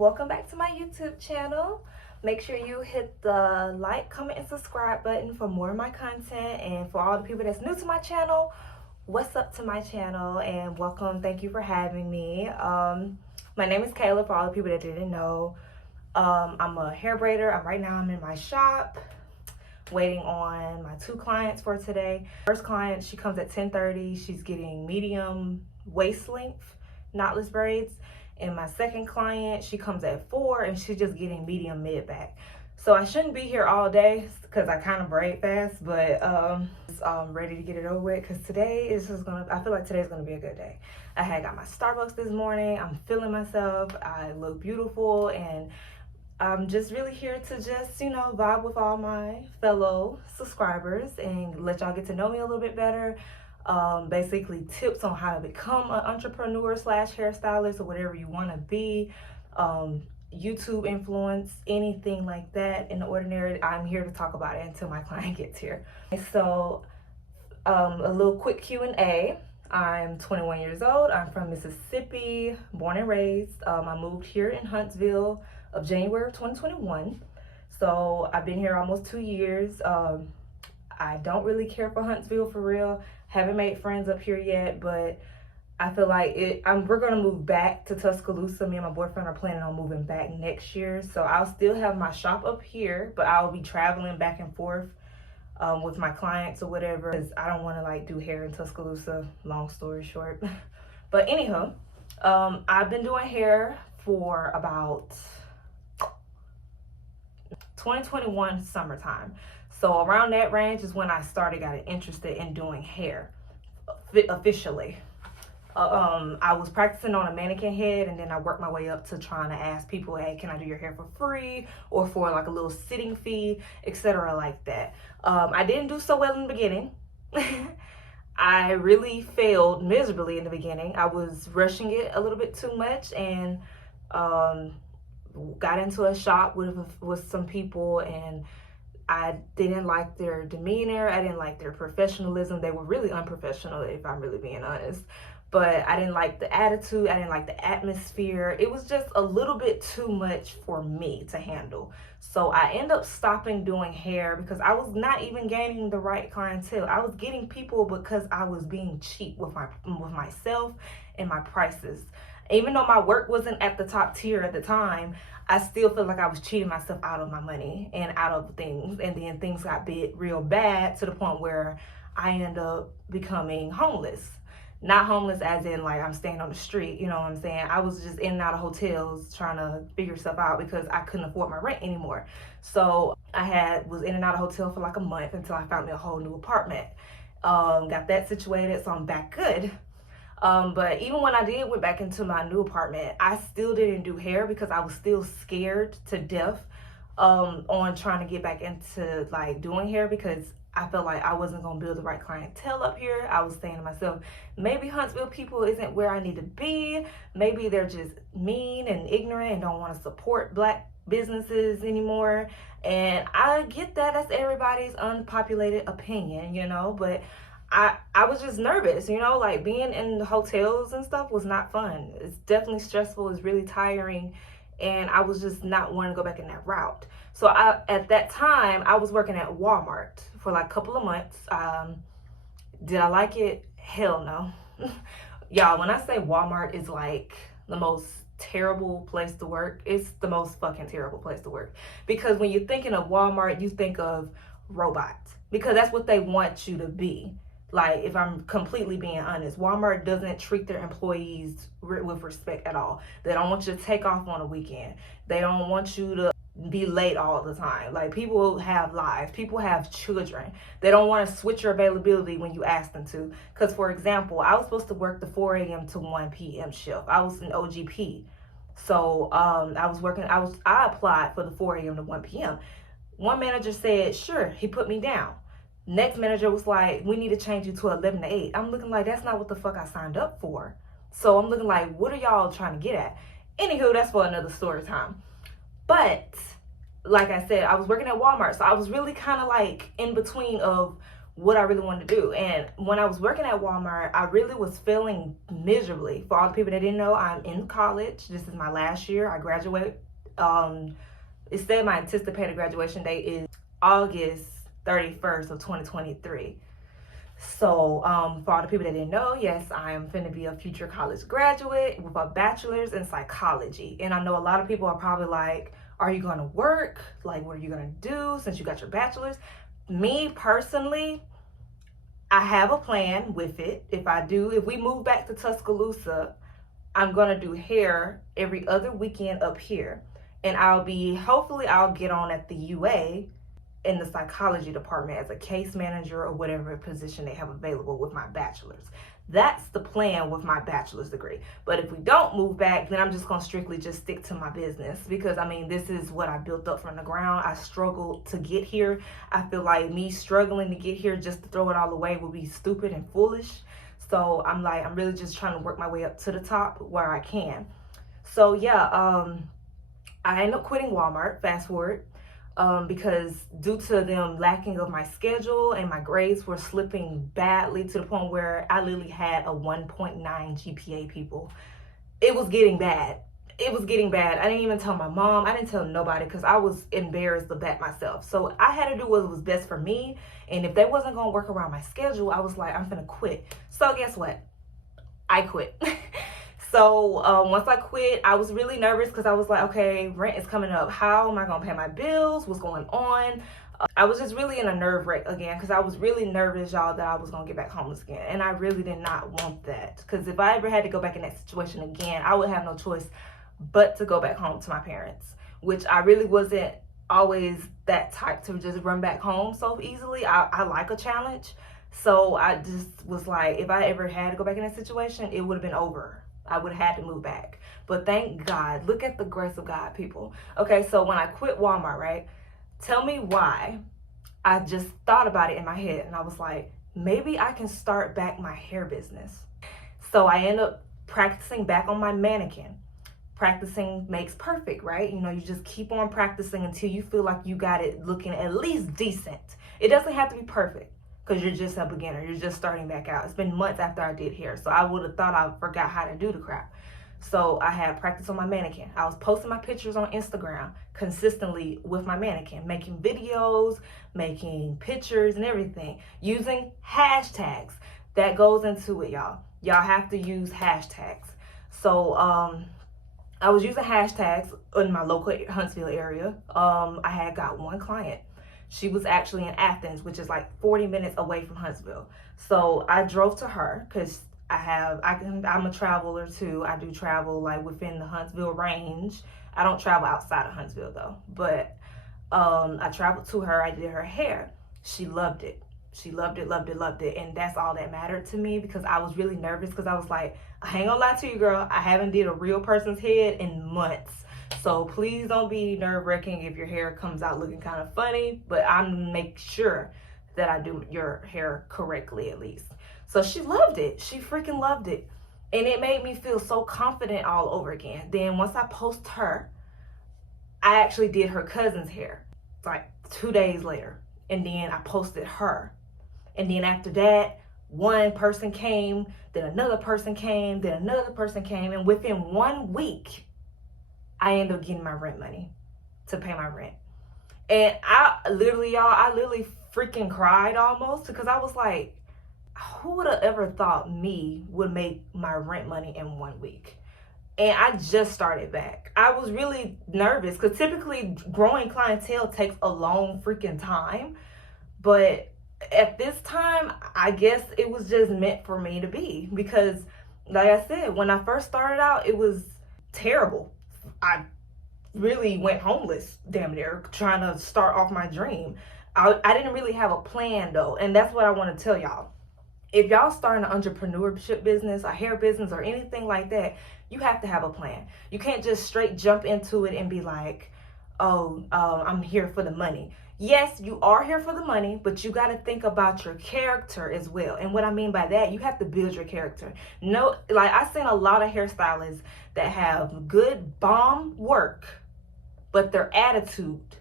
welcome back to my YouTube channel. Make sure you hit the like, comment, and subscribe button for more of my content. And for all the people that's new to my channel, what's up to my channel and welcome. Thank you for having me. My name is Kaylah, for all the people that didn't know. I'm a hair braider. Right now I'm in my shop waiting on my 2 clients for today. First client, she comes at 10:30. She's getting medium waist length knotless braids. And my second client, she comes at 4 and she's just getting medium mid back. So I shouldn't be here all day because I kind of braid fast, but I'm ready to get it over with because today is just I feel like today's gonna be a good day. I had got my Starbucks this morning. I'm feeling myself. I look beautiful, and I'm just really here to just, vibe with all my fellow subscribers and let y'all get to know me a little bit better. Basically tips on how to become an entrepreneur / hairstylist or whatever you want to be, YouTube influence, anything like that. In the ordinary, I'm here to talk about it until my client gets here. So a little quick Q&A. I'm 21 years old. I'm from Mississippi, born and raised. I moved here in Huntsville of January of 2021. So I've been here almost 2 years. I don't really care for Huntsville for real. Haven't made friends up here yet, but I feel like we're gonna move back to Tuscaloosa. Me and my boyfriend are planning on moving back next year. So I'll still have my shop up here, but I'll be traveling back and forth with my clients or whatever, because I don't want to do hair in Tuscaloosa, long story short. But anyhow, I've been doing hair for about 2021 summertime. So around that range is when I getting interested in doing hair officially. I was practicing on a mannequin head, and then I worked my way up to trying to ask people, hey, can I do your hair for free or for a little sitting fee, etc. like that. I didn't do so well in the beginning. I really failed miserably in the beginning. I was rushing it a little bit too much, and got into a shop with some people, and I didn't like their demeanor. I didn't like their professionalism. They were really unprofessional, if I'm really being honest. But I didn't like the attitude. I didn't like the atmosphere. It was just a little bit too much for me to handle. So I ended up stopping doing hair because I was not even gaining the right clientele. I was getting people because I was being cheap with myself and my prices. Even though my work wasn't at the top tier at the time, I still feel like I was cheating myself out of my money and out of things. And then things got real bad to the point where I ended up becoming homeless. Not homeless as in I'm staying on the street, you know what I'm saying? I was just in and out of hotels trying to figure stuff out because I couldn't afford my rent anymore. So I was in and out of hotel for a month until I found me a whole new apartment. Got that situated, so I'm back good. But even when I went back into my new apartment, I still didn't do hair because I was still scared to death on trying to get back into doing hair, because I felt like I wasn't going to build the right clientele up here. I was saying to myself, maybe Huntsville people isn't where I need to be. Maybe they're just mean and ignorant and don't want to support Black businesses anymore. And I get that. That's everybody's unpopulated opinion, but I was just nervous, being in the hotels and stuff was not fun. It's definitely stressful. It's really tiring. And I was just not wanting to go back in that route. So at that time, I was working at Walmart for a couple of months. Did I like it? Hell no. Y'all, when I say Walmart is the most terrible place to work, it's the most fucking terrible place to work. Because when you're thinking of Walmart, you think of robots. Because that's what they want you to be. If I'm completely being honest, Walmart doesn't treat their employees with respect at all. They don't want you to take off on a weekend. They don't want you to be late all the time. People have lives. People have children. They don't want to switch your availability when you ask them to. Because, for example, I was supposed to work the 4 a.m. to 1 p.m. shift. I was an OGP. So I applied for the 4 a.m. to 1 p.m. One manager said, sure. He put me down. Next manager was like, we need to change you to 11 to 8. I'm looking that's not what the fuck I signed up for. So I'm looking what are y'all trying to get at? Anywho, that's for another story time. But like I said, I was working at Walmart. So I was really kind of in between of what I really wanted to do. And when I was working at Walmart, I really was feeling miserably. For all the people that didn't know, I'm in college. This is my last year. I graduate. It said my anticipated graduation date is August 31st of 2023. So for all the people that didn't know, yes, I am finna be a future college graduate with a bachelor's in psychology. And I know a lot of people are probably like, are you gonna work? Like, what are you gonna do since you got your bachelor's? Me personally, I have a plan with it. If we move back to Tuscaloosa, I'm gonna do hair every other weekend up here. And hopefully I'll get on at the UA in the psychology department as a case manager or whatever position they have available with my bachelor's. That's the plan with my bachelor's degree. But if we don't move back, then I'm just gonna strictly just stick to my business, because I mean, this is what I built up from the ground. I struggled to get here. I feel like me struggling to get here just to throw it all away would be stupid and foolish. So I'm really just trying to work my way up to the top where I can. So yeah, I ended up quitting Walmart, fast forward, because due to them lacking of my schedule and my grades were slipping badly to the point where I literally had a 1.9 GPA, people. It was getting bad. It was getting bad. I didn't even tell my mom. I didn't tell nobody because I was embarrassed to back myself. So I had to do what was best for me. And if they wasn't going to work around my schedule, I was like, I'm going to quit. So guess what? I quit. So once I quit, I was really nervous because I was like, okay, rent is coming up. How am I going to pay my bills? What's going on? I was just really in a nerve wreck again because I was really nervous, y'all, that I was going to get back homeless again. And I really did not want that, because if I ever had to go back in that situation again, I would have no choice but to go back home to my parents, which I really wasn't always that type to just run back home so easily. I like a challenge. So I just was like, if I ever had to go back in that situation, it would have been over. I would have had to move back. But thank God. Look at the grace of God, people. Okay, so when I quit Walmart, right? Tell me why. I just thought about it in my head, and I was like, maybe I can start back my hair business. So I ended up practicing back on my mannequin. Practicing makes perfect, right? You know, you just keep on practicing until you feel like you got it looking at least decent. It doesn't have to be perfect, because you're just a beginner. You're just starting back out. It's been months after I did hair, so I would have thought I forgot how to do the crap. So I had practice on my mannequin. I was posting my pictures on Instagram consistently with my mannequin, making videos, making pictures and everything, using hashtags. That goes into it, y'all. Y'all have to use hashtags. So I was using hashtags in my local Huntsville area. I had got one client. She was actually in Athens, which is like 40 minutes away from Huntsville. So I drove to her because I'm a traveler too. I do travel like within the Huntsville range. I don't travel outside of Huntsville though. But I traveled to her. I did her hair. She loved it. She loved it, loved it, loved it. And that's all that mattered to me, because I was really nervous, because I was like, I ain't gonna lie to you, girl. I haven't did a real person's head in months. So please don't be nerve-wracking if your hair comes out looking kind of funny, but I'm make sure that I do your hair correctly at least. So she loved it. She freaking loved it. And it made me feel so confident all over again. Then once I post her, I actually did her cousin's hair like 2 days later. And then I posted her. And then after that, one person came, then another person came, then another person came. And within 1 week, I ended up getting my rent money to pay my rent. And I literally freaking cried almost, because I was like, who would have ever thought me would make my rent money in 1 week? And I just started back. I was really nervous, because typically growing clientele takes a long freaking time. But at this time, I guess it was just meant for me to be, because like I said, when I first started out, it was terrible. I really went homeless, damn near, trying to start off my dream. I didn't really have a plan though, and that's what I want to tell y'all. If y'all starting an entrepreneurship business, a hair business, or anything like that, you have to have a plan. You can't just straight jump into it and be like, I'm here for the money. Yes, you are here for the money, but you got to think about your character as well. And what I mean by that, you have to build your character. No, like I've seen a lot of hairstylists that have good bomb work, but their attitude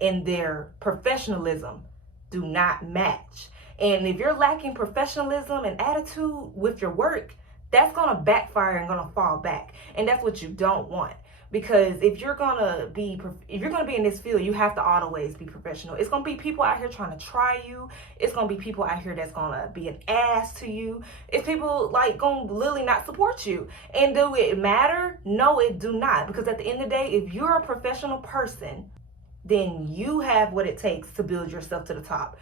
and their professionalism do not match. And if you're lacking professionalism and attitude with your work, that's going to backfire and going to fall back. And that's what you don't want. Because if you're gonna be in this field, you have to always be professional. It's gonna be people out here trying to try you. It's gonna be people out here that's gonna be an ass to you. It's people like gonna literally not support you. And do it matter? No, it do not. Because at the end of the day, if you're a professional person, then you have what it takes to build yourself to the top.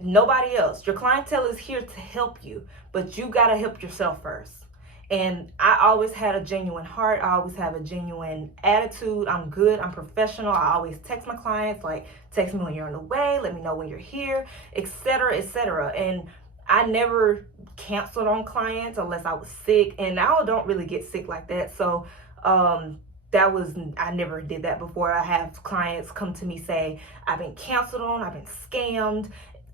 Nobody else. Your clientele is here to help you, but you gotta help yourself first. And I always had a genuine heart. I always have a genuine attitude. I'm good. I'm professional. I always text my clients, like, text me when you're on the way. Let me know when you're here, etc., etc. And I never canceled on clients unless I was sick. And I don't really get sick like that. So I never did that before. I have clients come to me say, I've been canceled on. I've been scammed.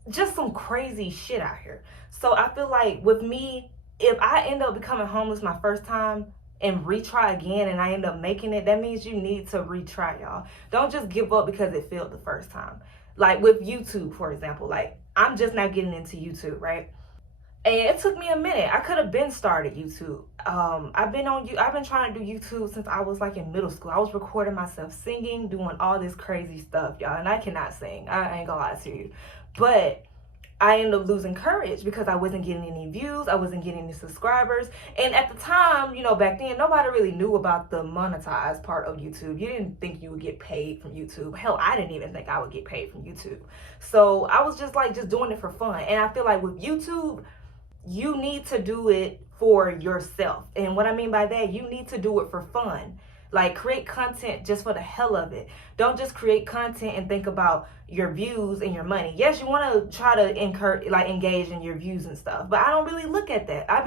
Just some crazy shit out here. So I feel like with me, if I end up becoming homeless my first time and retry again and I end up making it, that means you need to retry, y'all. Don't just give up because it failed the first time. Like with YouTube, for example, like I'm just now getting into YouTube, right? And it took me a minute. I could have been started YouTube. I've been trying to do YouTube since I was like in middle school. I was recording myself singing, doing all this crazy stuff, y'all. And I cannot sing. I ain't gonna lie to you. But I ended up losing courage because I wasn't getting any views. I wasn't getting any subscribers. And at the time, back then, nobody really knew about the monetized part of YouTube. You didn't think you would get paid from YouTube. Hell, I didn't even think I would get paid from YouTube. So I was just doing it for fun. And I feel like with YouTube, you need to do it for yourself. And what I mean by that, you need to do it for fun. Like, create content just for the hell of it. Don't just create content and think about your views and your money. Yes, you want to try to engage in your views and stuff, but I don't really look at that. I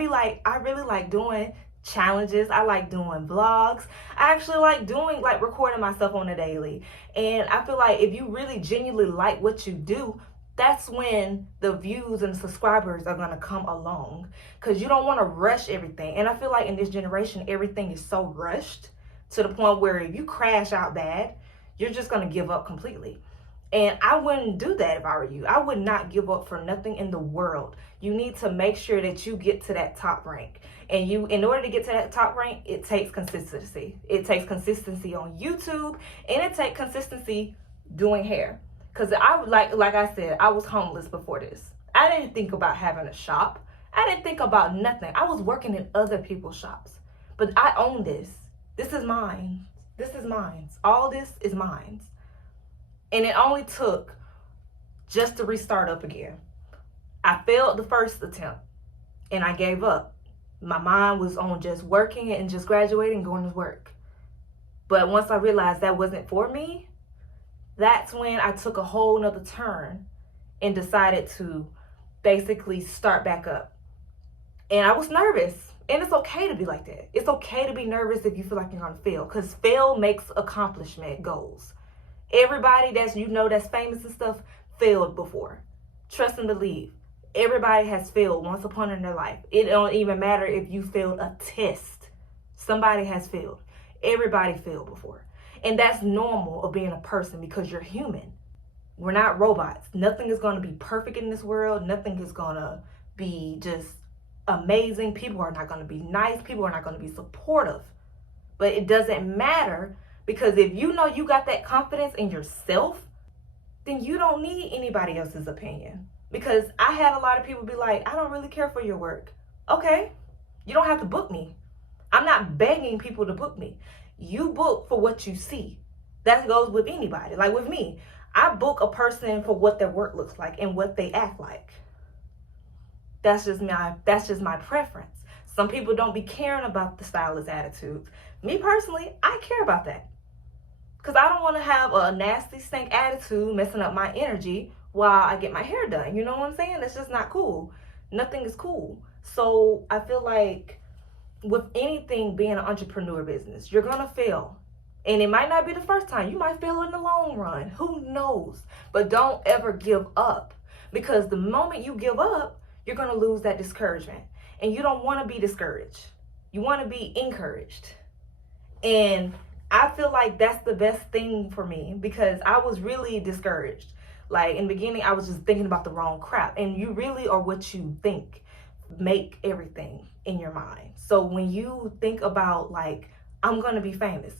really like doing challenges. I like doing vlogs. I actually like recording myself on a daily. And I feel like if you really genuinely like what you do, that's when the views and subscribers are going to come along, because you don't want to rush everything. And I feel like in this generation, everything is so rushed to the point where if you crash out bad, you're just going to give up completely. And I wouldn't do that if I were you. I would not give up for nothing in the world. You need to make sure that you get to that top rank. And in order to get to that top rank, it takes consistency. It takes consistency on YouTube, and it takes consistency doing hair. Because like I said, I was homeless before this. I didn't think about having a shop. I didn't think about nothing. I was working in other people's shops. But I own this. This is mine. This is mine. All this is mine. And it only took just to restart up again. I failed the first attempt and I gave up. My mind was on just working and just graduating and going to work. But once I realized that wasn't for me, that's when I took a whole nother turn and decided to basically start back up. And I was nervous. And it's okay to be like that. It's okay to be nervous if you feel like you're going to fail, because fail makes accomplishment goals. Everybody that's famous and stuff failed before. Trust and believe. Everybody has failed once upon in their life. It don't even matter if you failed a test. Somebody has failed. Everybody failed before. And that's normal of being a person, because you're human. We're not robots. Nothing is going to be perfect in this world. Nothing is going to be just amazing. People are not going to be nice. People are not going to be supportive. But it doesn't matter, because if you know you got that confidence in yourself, then you don't need anybody else's opinion. Because I had a lot of people be like, I don't really care for your work. Okay, you don't have to book me. I'm not begging people to book me. You book for what you see. That goes with anybody. Like with me, I book a person for what their work looks like and what they act like. That's just my preference. Some people don't be caring about the stylist attitudes. Me personally, I care about that. Because I don't want to have a nasty stank attitude messing up my energy while I get my hair done. You know what I'm saying? That's just not cool. Nothing is cool. So I feel like with anything being an entrepreneur business, you're going to fail. And it might not be the first time. You might fail in the long run. Who knows? But don't ever give up. Because the moment you give up, you're going to lose that discouragement. And you don't want to be discouraged. You want to be encouraged. And I feel like that's the best thing for me, because I was really discouraged. Like in the beginning, I was just thinking about the wrong crap. And you really are what you think. Make everything in your mind. So when you think about like, I'm going to be famous,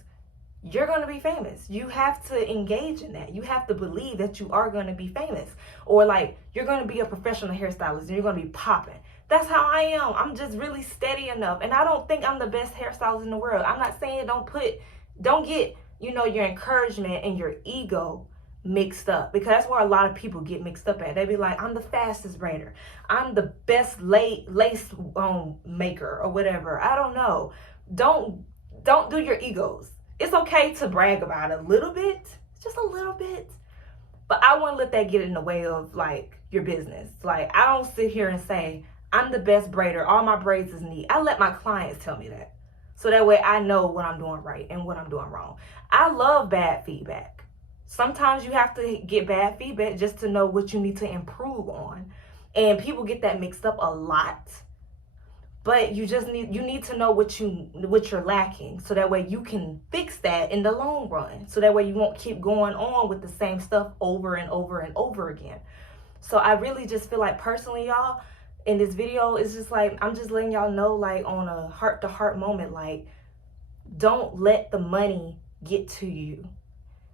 you're going to be famous. You have to engage in that. You have to believe that you are going to be famous. Or like, you're going to be a professional hairstylist and you're going to be popping. That's how I am. I'm just really steady enough. And I don't think I'm the best hairstylist in the world. I'm not saying don't get, your encouragement and your ego mixed up, because that's where a lot of people get mixed up at. They be like, I'm the fastest braider, I'm the best lace maker or whatever. I don't know. Don't do your egos. It's okay to brag about it a little bit, just a little bit, but I wouldn't let that get in the way of like your business. Like, I don't sit here and say I'm the best braider, all my braids is neat. I let my clients tell me that, so that way I know what I'm doing right and what I'm doing wrong. I love bad feedback. Sometimes you have to get bad feedback just to know what you need to improve on. And people get that mixed up a lot. But you need to know what you're lacking, so that way you can fix that in the long run. So that way you won't keep going on with the same stuff over and over and over again. So I really just feel like, personally, y'all, in this video, it's just like, I'm just letting y'all know, like, on a heart-to-heart moment, like, don't let the money get to you.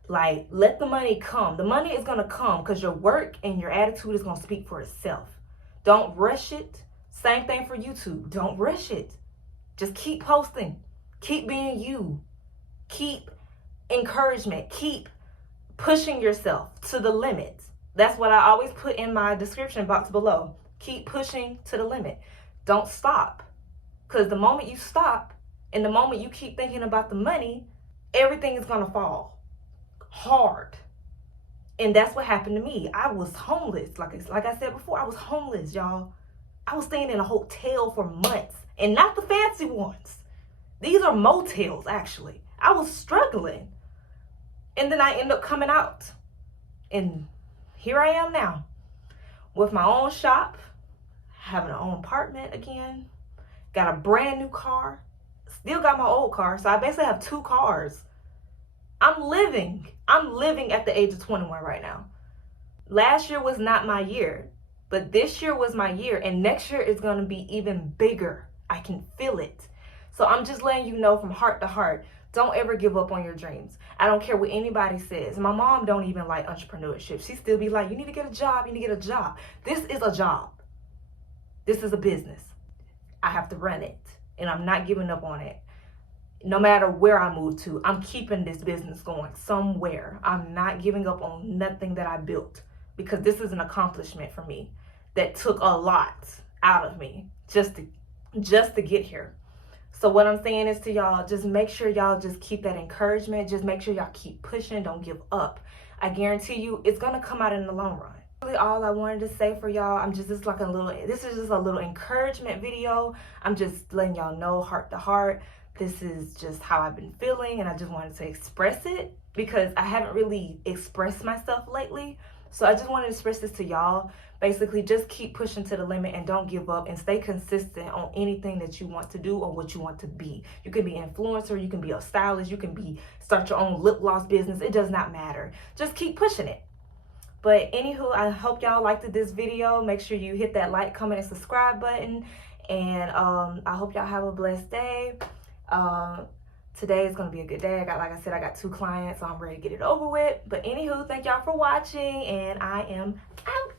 Like, let the money come. The money is going to come because your work and your attitude is going to speak for itself. Don't rush it. Same thing for YouTube. Don't rush it. Just keep posting. Keep being you. Keep encouragement. Keep pushing yourself to the limit. That's what I always put in my description box below. Keep pushing to the limit. Don't stop. Because the moment you stop and the moment you keep thinking about the money, everything is going to fall hard. And that's what happened to me. I was homeless. Like I said before, I was homeless, y'all. I was staying in a hotel for months, and not the fancy ones. These are motels, actually. I was struggling. And then I ended up coming out. And here I am now with my own shop, having an own apartment again, got a brand new car, still got my old car. So I basically have 2 cars. I'm living at the age of 21 right now. Last year was not my year, but this year was my year, and next year is going to be even bigger. I can feel it. So I'm just letting you know from heart to heart, don't ever give up on your dreams. I don't care what anybody says. My mom don't even like entrepreneurship. She still be like, you need to get a job. You need to get a job. This is a job. This is a business. I have to run it, and I'm not giving up on it. No matter where I move to, I'm keeping this business going somewhere. I'm not giving up on nothing that I built, because this is an accomplishment for me that took a lot out of me just to get here. So what I'm saying is to y'all, just make sure y'all just keep that encouragement. Just make sure y'all keep pushing. Don't give up. I guarantee you it's going to come out in the long run. Really all I wanted to say for y'all, this is just a little encouragement video. I'm just letting y'all know, heart to heart, this is just how I've been feeling, and I just wanted to express it because I haven't really expressed myself lately. So I just wanted to express this to y'all. Basically, just keep pushing to the limit and don't give up, and stay consistent on anything that you want to do or what you want to be. You can be an influencer, you can be a stylist, you can start your own lip gloss business. It does not matter. Just keep pushing it. But anywho, I hope y'all liked this video. Make sure you hit that like, comment, and subscribe button. And I hope y'all have a blessed day. Today is going to be a good day. Like I said, I got 2 clients, so I'm ready to get it over with. But anywho, thank y'all for watching, and I am out.